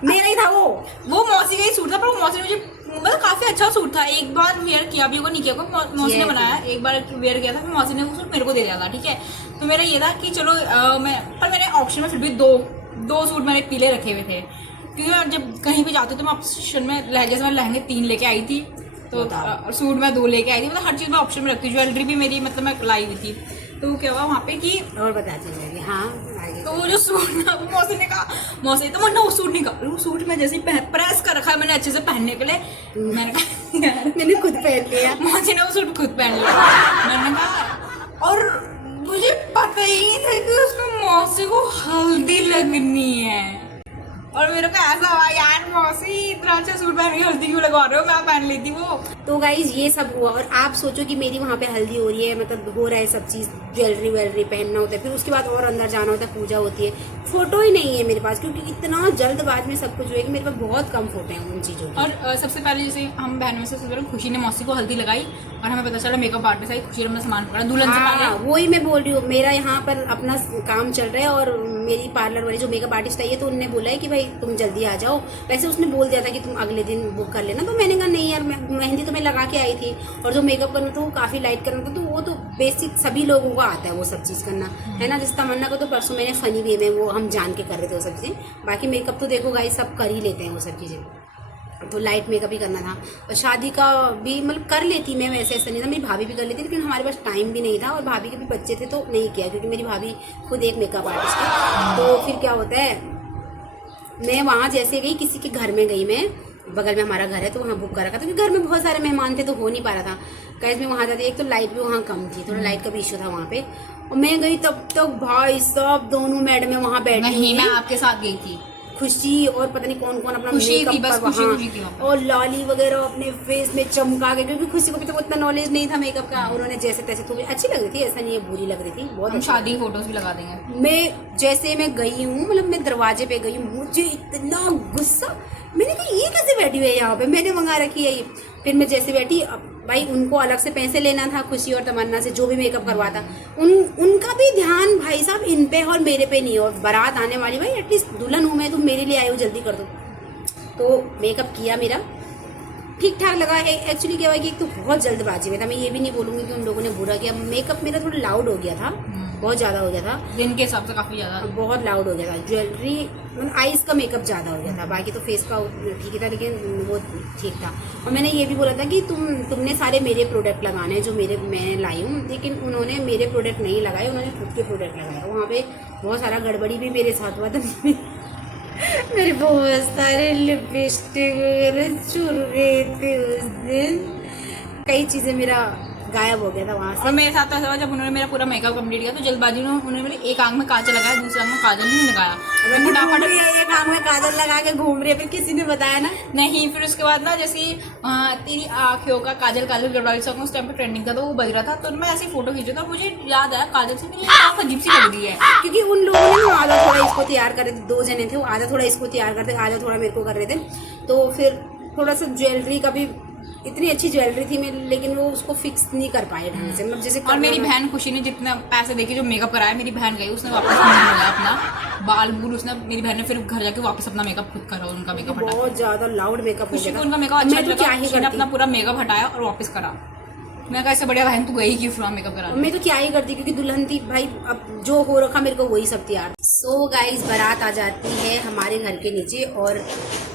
मेरा ही था वो मौसी का ही सूट था, पर वो मौसी ने मुझे मतलब काफी अच्छा सूट था। एक बार वेयर किया भी होगा, नहीं किया होगा, मौसी ने बनाया, एक बार वेयर किया था, फिर मौसी ने वो सूट मेरे को दे दिया था, ठीक है। तो मेरा ये था कि चलो मैंने ऑप्शन में फिर भी दो सूट मैंने पीले रखे हुए थे, क्योंकि मैं जब कहीं भी जाती हूँ तो मैं ऑप्शन में जैसे मैं लहंगे 3 लेके आई थी, तो सूट मैं 2 लेके आई थी, मतलब हर चीज़ मैं ऑप्शन में रखती हूँ। ज्वेलरी भी मेरी मतलब मैं लाई हुई थी। तो वो क्या हुआ वहाँ पे कि और बताती हूँ। हाँ, तो वो जो सूट ना, वो मौसी ने कहा, मौसी तो वो सूट निकाल, वो सूट में जैसे प्रेस कर रखा है मैंने अच्छे से पहनने के लिए, मैंने कहा यार मैंने खुद पहन लिया। मौसी ने वो सूट खुद पहन लिया। मैंने कहा, और मुझे पता ही नहीं कि उसमें मौसी को हल्दी लगनी है, और मेरे को ऐसा हुआ यार मौसी इतना अच्छा सूट पहन के हल्दी क्यों लगवा रहे हो, मैं पहन लेती वो। तो गाइज ये सब हुआ, और आप सोचो कि मेरी वहाँ पे हल्दी हो रही है, मतलब हो रहा है सब चीज़, ज्वेलरी पहनना होता है, फिर उसके बाद और अंदर जाना होता है, पूजा होती है। फोटो ही नहीं है मेरे पास, क्योंकि इतना जल्दबाज में सब कुछ हुआ है कि मेरे पास बहुत कम फोटो हैं उन चीज़ों की। और सबसे पहले जैसे हम बहन में से सबसे पहले खुशी ने मौसी को हल्दी लगाई, और हमें पता चला मेकअप आर्टिस्ट आई, खुशी ने अपना सामान पकड़ा दुल्हन से पहले। वही मैं बोल रही हूँ, मेरा यहाँ पर अपना काम चल रहा है, और मेरी पार्लर वाली जो मेकअप आर्टिस्ट आई है, तो उन्होंने बोला है कि भाई तुम जल्दी आ जाओ। वैसे उसने बोल दिया था कि तुम अगले दिन बुक कर लेना, तो मैंने कहा नहीं यार, मेहंदी तो मैं लगा के आई थी, और जो मेकअप करना था वो काफ़ी लाइट करना था, तो वो तो बेसिक सभी लोगों को आता है वो सब चीज़ करना, है ना। जैसे तमन्ना को तो परसों मैंने फनी वे में वो हम जान के कर रहे थे वो सब चीज़ें, बाकी मेकअप तो देखो गाइस सब कर ही लेते हैं वो सब चीज़ें, तो लाइट मेकअप ही करना था। और शादी का भी मतलब कर लेती मैं, वैसे ऐसा नहीं था, मेरी भाभी भी कर लेती, लेकिन हमारे पास टाइम भी नहीं था, और भाभी के भी बच्चे थे तो नहीं किया, क्योंकि मेरी भाभी खुद एक मेकअप आर्टिस्ट है। तो फिर क्या होता है, मैं वहाँ जैसे गई, किसी के घर में गई, मैं बगल में हमारा घर है तो वहाँ बुक कर रखा था, क्योंकि घर में बहुत सारे मेहमान थे तो हो नहीं पा रहा था। गाइस मैं वहाँ जाती, एक तो लाइट भी वहाँ कम थी, थोड़ा लाइट का भी इशू था वहाँ पे, और मैं गई तब तक भाई सब दोनों मैडम वहाँ बैठी। नहीं, मैं आपके साथ गई थी, खुशी और पता नहीं कौन कौन अपना खुशी थी, मेकअप बस पर खुशी थी वहाँ, और लाली वगैरह अपने फेस में चमका के, क्योंकि खुशी को भी तो उतना नॉलेज नहीं था मेकअप का। उन्होंने जैसे तैसे थोड़ी अच्छी लग रही थी, ऐसा नहीं है बुरी लग रही थी, बहुत हम अच्छी। शादी फोटोज भी लगा देंगे। मैं जैसे मैं गई हूँ, मतलब मैं दरवाजे पे गई हूँ, मुझे इतना गुस्सा, मैंने कहा ये कैसे बैठी हुई है यहाँ पे, मैंने मंगा रखी है ये। फिर मैं जैसे बैठी, भाई उनको अलग से पैसे लेना था, खुशी और तमन्ना से जो भी मेकअप करवाता, उनका भी ध्यान भाई साहब इन पे और मेरे पे नहीं, और बारात आने वाली, भाई एटलीस्ट दुल्हन हूँ मैं, तुम मेरे लिए आए हो, जल्दी कर दो। तो मेकअप किया, मेरा ठीक ठाक लगा। एक्चुअली क्या हुआ कि एक तो बहुत जल्दबाजी में था, मैं ये भी नहीं बोलूँगी कि उन लोगों ने बुरा किया, मेकअप मेरा थोड़ा लाउड हो गया था, बहुत ज़्यादा हो गया था, दिन के हिसाब से काफ़ी ज़्यादा बहुत लाउड हो गया था। ज्वेलरी मतलब आईज का मेकअप ज़्यादा हो गया था, बाकी तो फेस का ठीक ही था, लेकिन वो ठीक था। और मैंने ये भी बोला था कि तुमने सारे मेरे प्रोडक्ट लगाने हैं जो मैं लाई हूँ, लेकिन उन्होंने मेरे प्रोडक्ट नहीं लगाए, उन्होंने खुद के प्रोडक्ट लगाए। वहाँ पे बहुत सारा गड़बड़ी भी मेरे साथ हुआ था। मेरे बहुत सारे लिपस्टिक वगैरह छुड़ गए थे उस दिन, कई चीज़ें मेरा गायब हो गया था वहाँ से। और मेरे साथ ऐसा हुआ, जब उन्होंने मेरा पूरा मेकअप कंप्लीट किया तो जल्दबाजी में उन्होंने मेरे एक आंख में काजल लगाया, दूसरे आंख में काजल नहीं लगाया, फटाफट एक आंख में काजल लगा के घूम रही है, फिर किसी ने बताया ना नहीं। फिर उसके बाद ना जैसे तेरी आँखों का काजल गढ़वाली सॉन्ग उस टाइम पे ट्रेंडिंग था, तो वो बज रहा था, तो मैं ऐसी फोटो खींचा था, मुझे याद आया काजल से मेरी आँख अजीब सी लग रही है, क्योंकि उन लोगों ने ना आधा थोड़ा इसको तैयार कर रहे थे, 2 जने थे, वो आधा थोड़ा इसको तैयार करते, आधा थोड़ा मेरे को कर रहे थे। तो फिर थोड़ा सा ज्वेलरी का भी, इतनी अच्छी ज्वेलरी थी मेरी, लेकिन वो उसको फिक्स नहीं कर पाए ढंग से, मतलब जैसे। और मेरी बहन खुशी ने जितना पैसे देके जो मेकअप कराया, मेरी बहन गई, उसने वापस नहीं लगाया अपना बाल बूल, उसने मेरी बहन ने फिर घर जाके वापस अपना मेकअप खुद करा, उनका मेकअप हटाया। बहुत ज्यादा लाउड मेकअप हो खुशी गया को था। उनका मेकअप अच्छा मैं तो क्या ही लगा, करती, अपना पूरा मेकअप हटाया और वापस करा। मैं कहा इससे बढ़िया बहन तू गई क्यों पूरा मेकअप करा। मैं तो क्या ही करती, क्योंकि दुल्हन थी भाई, अब जो हो रखा मेरे को वही सब तैयार। सो गाइस बारात आ जाती है हमारे घर के नीचे, और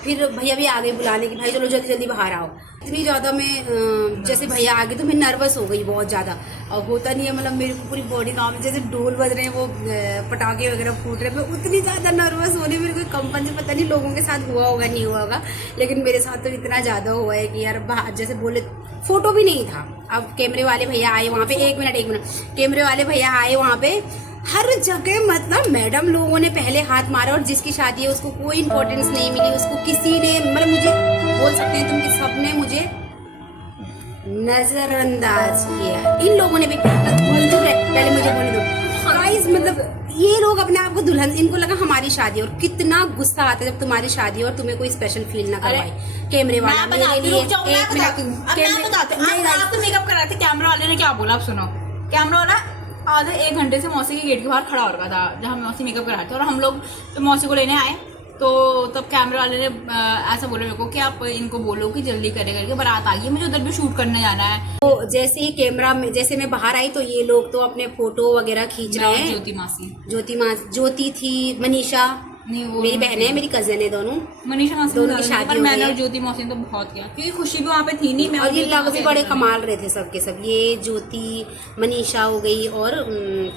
फिर भैया भी आ गए बुलाने की, भाई चलो जल्दी जल्दी बाहर आओ। इतनी ज़्यादा मैं जैसे भैया आ गए तो मैं नर्वस हो गई बहुत ज़्यादा, और होता नहीं है, मतलब मेरी पूरी बॉडी काम, जैसे ढोल बज रहे हैं, वो पटाखे वगैरह फूट रहे हैं, मैं उतनी ज़्यादा नर्वस होने, मेरे को कंपन से, पता नहीं लोगों के साथ हुआ होगा नहीं हुआ होगा, लेकिन मेरे साथ तो इतना ज़्यादा हुआ है कि यार जैसे बोले, फोटो भी नहीं था। अब कैमरे वाले भैया आए वहाँ पे, एक मिनट, कैमरे वाले भैया आए वहाँ पे, हर जगह मतलब मैडम लोगों ने पहले हाथ मारा, और जिसकी शादी है उसको कोई इम्पोर्टेंस नहीं मिली, उसको किसी ने, मतलब मुझे बोल सकते हैं तुम कि सबने मुझे नजरअंदाज किया। इन लोगों ने भी, पहले मुझे बोलने दो गाइस, मतलब ये लोग अपने आप को दुल्हन, इनको लगा हमारी शादी, और कितना गुस्सा आता है जब तुम्हारी शादी और तुम्हें कोई स्पेशल फील ना करवाए। कैमरे वाला मेरे लिए मेकअप करा थे, कैमरा वाले ने क्या बोला आप सुनो। कैमरा वाला आधे 1 घंटे से मौसी के गेट के बाहर खड़ा हो रखा था जहाँ मौसी मेकअप करा थे। और हम लोग जब मौसी को लेने आए तो तब कैमरे वाले ने ऐसा बोला मेरे को कि आप इनको बोलो कि जल्दी करे करके बारात आ गई है, मुझे उधर भी शूट करने जाना है। तो जैसे ही कैमरा में जैसे मैं बाहर आई तो ये लोग तो अपने फोटो वगैरह खींच रहे हैं। ज्योति मासी, ज्योति थी, मनीषा नहीं वो मेरी बहन है, मेरी कजन है दोनों। मनीषा मासी दोनों की की शादी पर हो मैंने गई और है। ज्योति मौसी ने तो बहुत किया क्योंकि खुशी भी वहाँ पे थी नहीं। मैं और ये ज्योति लोग भी मौसी बड़े ऐसे कमाल रहे थे सबके सब। ये ज्योति, मनीषा हो गई और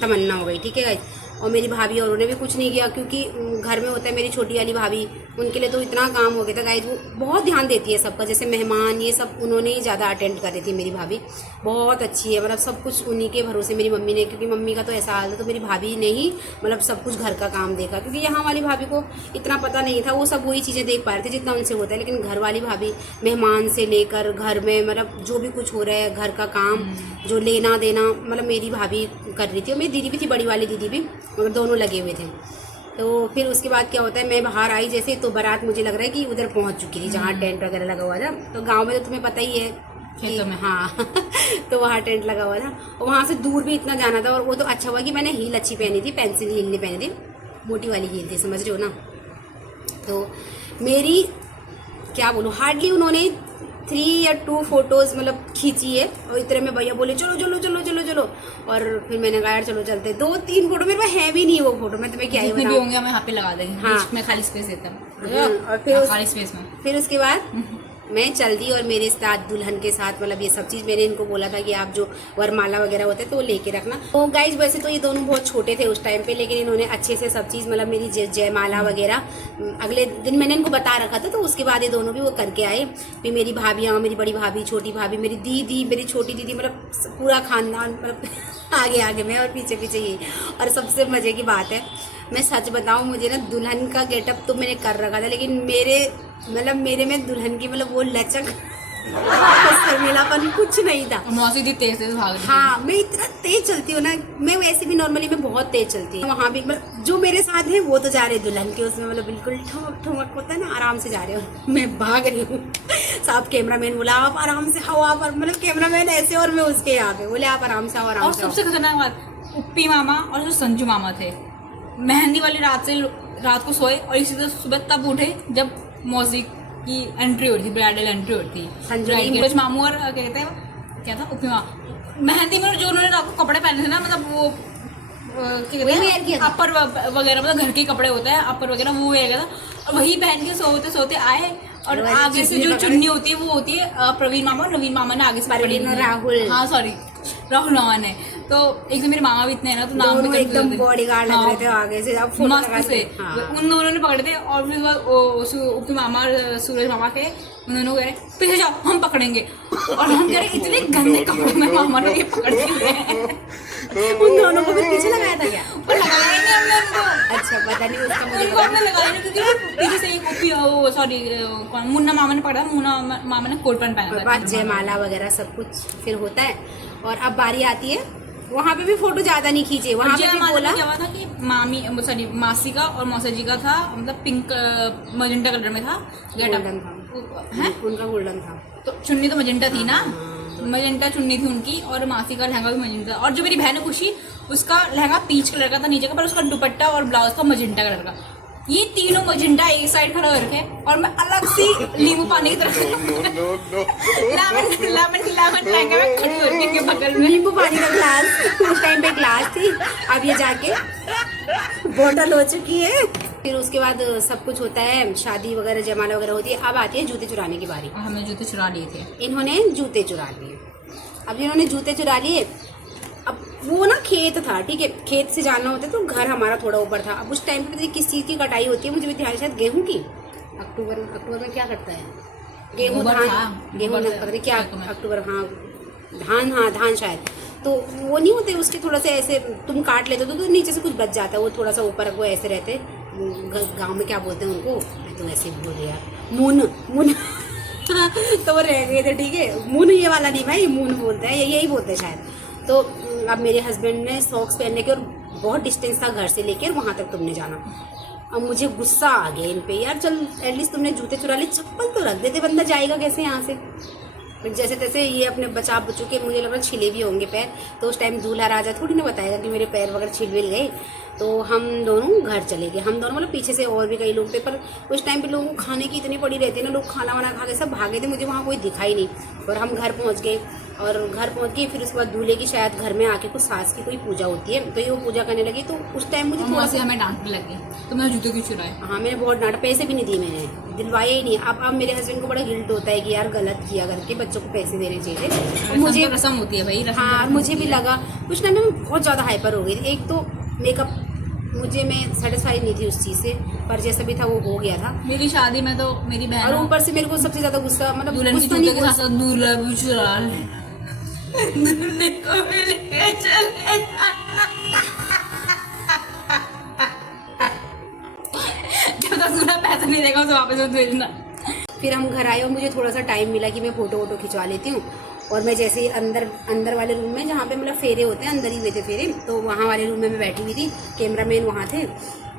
तमन्ना हो गई, ठीक है गाइस। और मेरी भाभी और उन्होंने भी कुछ नहीं किया क्योंकि घर में होता है मेरी छोटी वाली भाभी, उनके लिए तो इतना काम हो गया था गाइस। वो बहुत ध्यान देती है सबका, जैसे मेहमान ये सब उन्होंने ही ज़्यादा अटेंड कर रही थी। मेरी भाभी बहुत अच्छी है, मतलब सब कुछ उन्हीं के भरोसे मेरी मम्मी ने, क्योंकि मम्मी का तो ऐसा हाल था तो मेरी भाभी ने ही मतलब सब कुछ घर का काम देखा। क्योंकि यहाँ वाली भाभी को इतना पता नहीं था, वो सब वही चीज़ें देख पा रहे थे जितना उनसे होता है। लेकिन घर वाली भाभी मेहमान से लेकर घर में मतलब जो भी कुछ हो रहा है घर का काम, जो लेना देना, मतलब मेरी भाभी कर रही थी। और मेरी दीदी भी थी, बड़ी वाली दीदी भी, मगर दोनों लगे हुए थे। तो फिर उसके बाद क्या होता है, मैं बाहर आई जैसे तो बारात मुझे लग रहा है कि उधर पहुंच चुकी थी जहाँ टेंट वगैरह लगा हुआ था। तो गांव में तो तुम्हें पता ही है खेतों में। हाँ तो वहाँ टेंट लगा हुआ था और वहाँ से दूर भी इतना जाना था। और वो तो अच्छा हुआ कि मैंने हील अच्छी पहनी थी, पेंसिल हील नहीं पहनी थी, मोटी वाली हील थी, समझ रहे हो ना। तो मेरी क्या बोलूँ, हार्डली उन्होंने 3 या 2 फोटोज़ मतलब खींची है। और इतने में भैया बोले चलो चलो चलो चलो चलो। और फिर मैंने कहा यार चलो चलते। 2-3 फोटो मेरे पास है भी नहीं वो फोटो, मैं तुम्हें क्या ही जितने भी बताऊं। होंगे हम यहाँ पे लगा देंगे। हाँ। बीच में खाली स्पेस देता और फिर खाली स्पेस में फिर उसके बाद मैं चल दी और मेरे साथ दुल्हन के साथ मतलब ये सब चीज़ मैंने इनको बोला था कि आप जो वरमाला वगैरह होते हैं तो वो लेके रखना। तो गाइज वैसे तो ये दोनों बहुत छोटे थे उस टाइम पे, लेकिन इन्होंने अच्छे से सब चीज़ मतलब मेरी जयमाला वगैरह अगले दिन मैंने इनको बता रखा था। तो उसके बाद ये दोनों भी वो करके आए। फिर मेरी भाभियाँ, मेरी बड़ी भाभी, छोटी भाभी, मेरी दीदी, मेरी छोटी दीदी, मतलब पूरा खानदान मतलब आगे आगे में और पीछे पीछे ही। और सबसे मज़े की बात है, मैं सच बताऊं, मुझे ना दुल्हन का गेटअप तो मैंने कर रखा था, लेकिन मेरे में दुल्हन की मतलब वो लचक शर्मिलापन कुछ नहीं था। मौसी थी तेज तेज भाग रही थी। हाँ, मैं इतना तेज चलती हूँ ना, मैं वैसे भी नॉर्मली मैं बहुत तेज चलती हूँ। वहाँ भी मतलब जो मेरे साथ है वो तो जा रहे दुल्हन के उसमें, मतलब बिल्कुल ठुमक ठुमक होता है ना, आराम से जा रहे हो। मैं भाग रही हूँ। साहब कैमरामैन बोला आप आराम से आओ, आप मतलब कैमरामैन ऐसे और मैं उसके यहाँ पे बोले आप आराम से आओ, आराम और से आओ। सबसे खतरनाक बात, उप्पी मामा और जो संजू मामा थे, मेहंदी वाली रात को सोए और इसी तरह सुबह तब उठे जब मौसी की एंट्री हो रही थी, ब्राइडल एंट्री हो रही थी। संजू मामू और कहते हैं क्या था, उप्पी मामा मेहंदी में जो उन्होंने रात को कपड़े पहने थे ना, मतलब वो क्या कहते हैं अपर वगैरह, मतलब घर के कपड़े होते हैं अपर वगैरह, वो वेयर किया था। और वही पहन के सोते सोते आए। और आगे से जो चुन्नी होती है वो होती है प्रवीण मामा और नवीन मामा ने आगे से पकड़ी थी। राहुल, हाँ सॉरी राहुल मामा ने। तो एक तो मेरे मामा भी इतने हैं ना, तो नाम भी एकदम बॉडीगार्ड लग रहे थे आगे से, अब फोटो मस्त से। हाँ। उन दोनों ने पकड़े थे। और फिर उनके मामा और सूरज मामा के, उन्होंने कह रहे पीछे जाओ हम पकड़ेंगे। और हम कह रहे इतने गंदे कपड़े में मामा ने ये पकड़ दिए। उन दोनों को फिर पीछे लगाया था क्या? और लगाया ही नहीं हमने उनको। अच्छा पता नहीं उसका मुझे उनको हमने लगाया नहीं क्योंकि पीछे से एक सॉरी मुन्ना मामा ने पकड़ा, मुन्ना मामा ने कोट पैंट पहना था। बाद जयमाला वगैरह सब कुछ फिर होता है। और अब बारी आती है, वहाँ पे भी फोटो ज्यादा नहीं खींचे। वहाँ पे भी बोला क्या हुआ था कि मासी का और मौसा जी का था, मतलब पिंक मजेंटा कलर में था गेटअप, उनका गोल्डन था। तो चुन्नी तो मजेंटा थी ना, मजेंटा चुन्नी थी उनकी, और मासी का लहंगा भी मजेंटा। और जो मेरी बहन है खुशी, उसका लहंगा पीच कलर का था नीचे का, पर उसका दुपट्टा और ब्लाउज का मजेंटा कलर का। ये तीनों मजेंटा एक साइड खड़ा करके और मैं अलग सी नींबू पानी की तरफ लेमन लहंगा में खड़ी होकर के बगल में नींबू पानी का ग्लास, उस टाइम पे ग्लास थी, अब ये जाके बोतल हो चुकी है। फिर उसके बाद सब कुछ होता है, शादी वगैरह जयमाला वगैरह होती है। अब आती है जूते चुराने की बारी। हमने जूते चुरा लिए थे। इन्होंने जूते चुरा लिए। अब जिन्होंने जूते चुरा लिए, अब वो ना खेत था, ठीक है, खेत से जाना होता है तो घर हमारा थोड़ा ऊपर था। अब उस टाइम पे किस चीज़ की कटाई होती है मुझे भी ध्यान, शायद गेहूं की। अक्टूबर में क्या करता है, गेहूं धान, गेहूं पता नहीं क्या, अक्टूबर, हाँ धान शायद। तो वो नहीं होते उसके थोड़ा सा ऐसे तुम काट लेते तो नीचे से कुछ बच जाता है, वो थोड़ा सा ऊपर वो ऐसे रहते, गाँव में क्या बोलते हैं उनको, मैं तो ऐसे बोल रही यार, मून तो वो रह गए थे, ठीक है। मून ये वाला नहीं भाई, मून बोलते हैं, यही बोलते हैं शायद। तो अब मेरे हस्बैंड ने सॉक्स पहनने के, और बहुत डिस्टेंस था घर से लेकर वहाँ तक तुमने जाना। अब मुझे गुस्सा आ गया इन पे, यार चल एटलीस्ट तुमने जूते चुरा लिए, चप्पल तो रख देते, बंदा जाएगा कैसे यहाँ से। फिर जैसे तैसे ये अपने बचा बचू के, मुझे लग रहा छिले भी होंगे पैर, तो उस टाइम दूल्हा राजा थोड़ी ना बताएगा कि मेरे पैर वगैरह छिल विल गए। तो हम दोनों घर चले गए, हम दोनों मतलब पीछे से और भी कई लोग थे, पर उस टाइम पे लोगों को खाने की इतनी पड़ी रहती है ना, लोग खाना वाना खा के सब भागे थे, मुझे वहाँ कोई दिखाई नहीं। और हम घर पहुँच गए, और घर पहुँच गए फिर उसके बाद दूल्हे की शायद घर में आके कुछ सास की कोई पूजा होती है, तो ये वो पूजा करने लगी। तो उस टाइम मुझे थोड़ा सा हमें डांटने लगे, तो मैं जूते क्यों चुराए। हाँ, मैंने बहुत डांटा, पैसे भी नहीं दिए, मैंने दिलवाया ही नहीं। अब मेरे हस्बैंड को बड़ा गिल्ट होता है कि यार गलत किया करके बच्चों को पैसे देने चाहिए। मुझे रस्म होती है भाई, हाँ, मुझे भी लगा उस टाइम में बहुत ज़्यादा हाइपर हो गई थी। एक तो मेकअप मुझे, मैं सेटिस्फाइड नहीं थी उस चीज़ से, पर जैसा भी था वो हो गया था। मेरी शादी में तो मेरी बहन, और ऊपर से मेरे को सबसे ज़्यादा गुस्सा, मतलब दुल्हन के गुस्सा जूते नहीं, के साथ दूल्हा भी चुरा दूल्हे को भी लेके चले। जब तक दूल्हा पैसा नहीं देगा उसे वापस मत भेजना। फिर हम घर आए और मुझे थोड़ा सा टाइम मिला कि मैं फ़ोटो वोटो खिंचवा लेती हूँ। और मैं जैसे ही अंदर वाले रूम में, जहाँ पे मतलब फेरे होते हैं, अंदर ही हुए थे फेरे, तो वहाँ वाले रूम में मैं बैठी हुई थी, कैमरामैन वहाँ थे,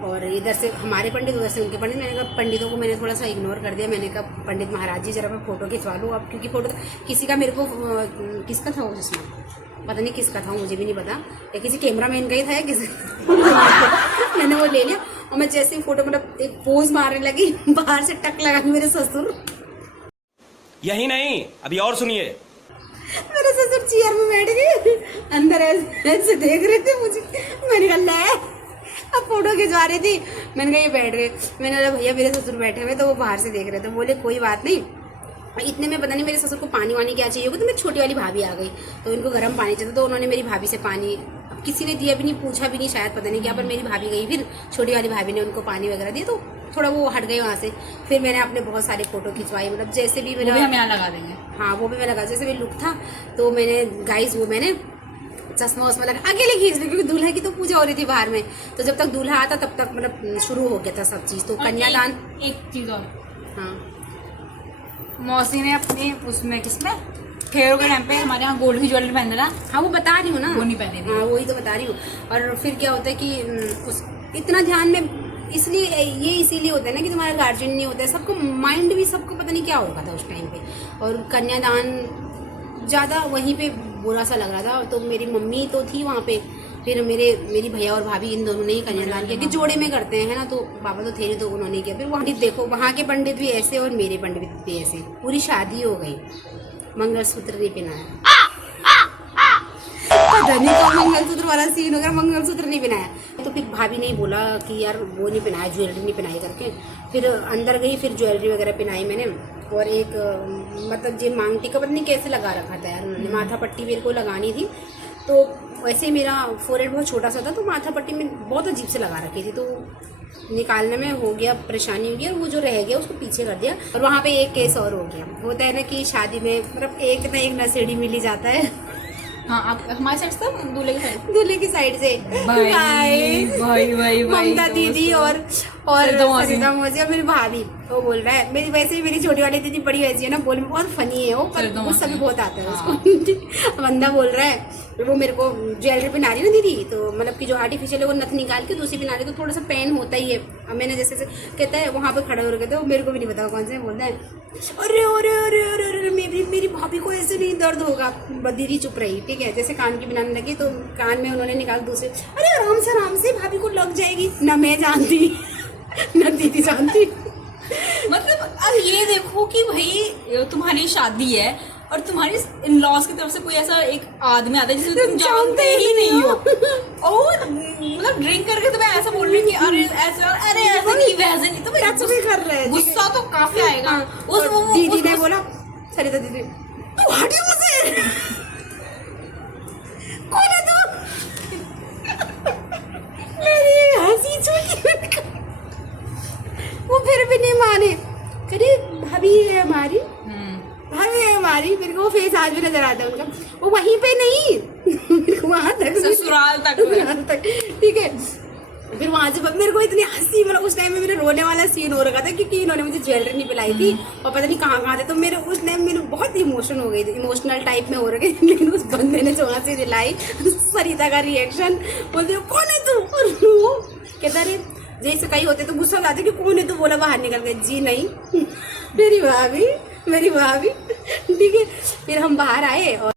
और इधर से हमारे पंडित, उधर से उनके पंडित। मैंने कहा पंडितों को मैंने थोड़ा सा इग्नोर कर दिया। मैंने कहा पंडित महाराज जी जरा मैं फ़ोटो खिंचवा लूँ अब, क्योंकि फ़ोटो किसी का, मेरे को किसका था वो चश्मा, पता नहीं किसका था, मुझे भी नहीं पता, या किसी कैमरामैन का ही था या किसी मैंने वो ले लिया। और मैं जैसे ही फ़ोटो मतलब एक पोज मारने लगी, बाहर से टक लगा मेरे ससुर। यही नहीं, अभी और सुनिए। मेरे ससुर चेयर में बैठ गए, अंदर ऐसे देख रहे थे मुझे। मैंने कहा ले, अब फोटो खिंचवा रही थी, मैंने कहा ये बैठ गए। मैंने कहा भैया मेरे ससुर बैठे हुए, तो वो बाहर से देख रहे थे। बोले कोई बात नहीं। इतने में पता नहीं मेरे ससुर को पानी वानी क्या चाहिए होगा, तो मेरी छोटी वाली भाभी आ गई, तो इनको गर्म पानी चाहिए, तो उन्होंने मेरी भाभी से पानी, अब किसी ने दिया भी नहीं, पूछा भी नहीं, शायद पता नहीं क्या, पर मेरी भाभी गई, फिर छोटी वाली भाभी ने उनको पानी वगैरह दिया, तो थोड़ा वो हट गए वहाँ से। फिर मैंने अपने बहुत सारे फोटो खिंचवाए, मतलब जैसे भी मेरा, हम यहाँ लगा देंगे। हाँ, वो भी मैं लगा, जैसे भी लुक था, तो मैंने गाइस वो मैंने चश्मा वश्मा लगा अकेले खींच ली, क्योंकि दूल्हा की तो पूजा हो रही थी बाहर में, तो जब तक दूल्हा आता तब तक मतलब शुरू हो गया था सब चीज़। तो कन्यादान, एक चीज और, हाँ, मौसी ने अपने उसमें किसमें फेयर के टाइम पे हमारे यहाँ गोल्ड की ज्वेलरी पहन देना। हाँ वो बता रही हूँ ना, वो नहीं पहने थी। हाँ वही तो बता रही हूँ। और फिर क्या होता है कि उस इतना ध्यान में, इसलिए ये इसीलिए होता है ना कि तुम्हारा गार्जियन नहीं होता है, सबको माइंड भी सबको पता नहीं क्या हो रहा था उस टाइम पे। और कन्यादान ज़्यादा वहीं पे बुरा सा लग रहा था, तो मेरी मम्मी तो थी वहाँ पे, फिर मेरी भैया और भाभी इन दोनों ने ही कन्यादान किया, कि जोड़े में करते हैं ना, तो पापा तो थे नहीं, तो उन्होंने किया। फिर वहाँ देखो, वहाँ के पंडित भी ऐसे और मेरे पंडित भी ऐसे, पूरी शादी हो गई, मंगलसूत्र नहीं पहनाया। पता नहीं कब मंगलसूत्र वाला सीन हो गया, मंगलसूत्र नहीं पहनाया। तो फिर भाभी ने बोला कि यार वो नहीं पहनाया, ज्वेलरी नहीं पहनाई करके। फिर अंदर गई, फिर ज्वेलरी वगैरह पहनाई मैंने, और एक मतलब ये मांग टीका पता नहीं कैसे लगा रखा था यार उन्होंने, माथा पट्टी मेरे को लगानी थी, तो वैसे मेरा फोरहेड बहुत छोटा सा था, तो माथा पट्टी में बहुत अजीब से लगा रखी थी, तो निकालने में हो गया, परेशानी हो गई, और वो जो रह गया उसको पीछे कर दिया। और वहाँ पे एक केस और हो गया, होता है ना कि शादी में मतलब एक ना एक नशेड़ी मिल ही जाता है। हाँ, आप हमारे साइड से, दूल्हे की साइड, दूल्हे की साइड से भाई ममता दीदी और सरिता मौसी और मेरी भाभी, वो बोल रहा है, मेरी वैसे ही मेरी छोटी वाली दीदी बड़ी वैसी है ना, बोलने में बहुत फनी है वो, पर गुस्सा भी बहुत आता है उसको। बंदा बोल रहा है, वो मेरे को ज्वेलरी पहना रही ना दीदी, तो मतलब कि जो आर्टिफिशियल है वो नथ निकाल के दूसरी पहना रही, तो थोड़ा सा पेन होता ही है। अब मैंने जैसे कहता है वहाँ पे खड़े हो रहे थे, वो मेरे को भी नहीं पता कौन से बोलता है, अरे अरे अरे अरे अरे मेरी भाभी को ऐसे नहीं दर्द होगा। दीदी चुप रही, ठीक है, जैसे कान की बनाने लगी, तो कान में उन्होंने निकाल दूसरे, अरे आराम से भाभी को लग जाएगी ना, मैं जानती ना दीदी जानती। मतलब अब ये देखो कि भाई तुम्हारी शादी है और तुम्हारी इन-लॉज की तरफ से कोई ऐसा एक आदमी आता है जिसे तुम जानते ही नहीं हो, और मतलब ड्रिंक करके तुम्हें ऐसा बोल रही कि अरे ऐसे नहीं वैसे नहीं, तो भी कर रहे हैं, गुस्सा तो काफी आएगा। उस दीदी ने बोला, सरिता दीदी तू हटी मुझसे, कौन है तू? मेरी हंसी छूटी, वो फिर भी नहीं माने, करी भाभी है हमारी, भाभी है हमारी। मेरे को वो फेस आज भी नजर आता है उनका, वो वहीं पे नहीं मेरे को वहां तक, ससुराल तक, ठीक है। फिर वहां से मेरे को इतनी हंसी, मतलब उस टाइम में मेरे रोने वाला सीन हो रखा था, क्योंकि इन्होंने मुझे ज्वेलरी नहीं पिलाई थी और पता नहीं कहाँ थे, तो मेरे उस टाइम मेरे बहुत इमोशन हो गई थी, इमोशनल टाइप में हो रखे। लेकिन उस बंदे ने जो हंसी दिलाई, सरिता का रिएक्शन, बोलते कौन है तू, और कहता रे जैसे कहीं होते तो गुस्सा लाते कि कौन है तू, बोला बाहर निकल गए, जी नहीं मेरी भाभी ठीक है, फिर हम बाहर आए और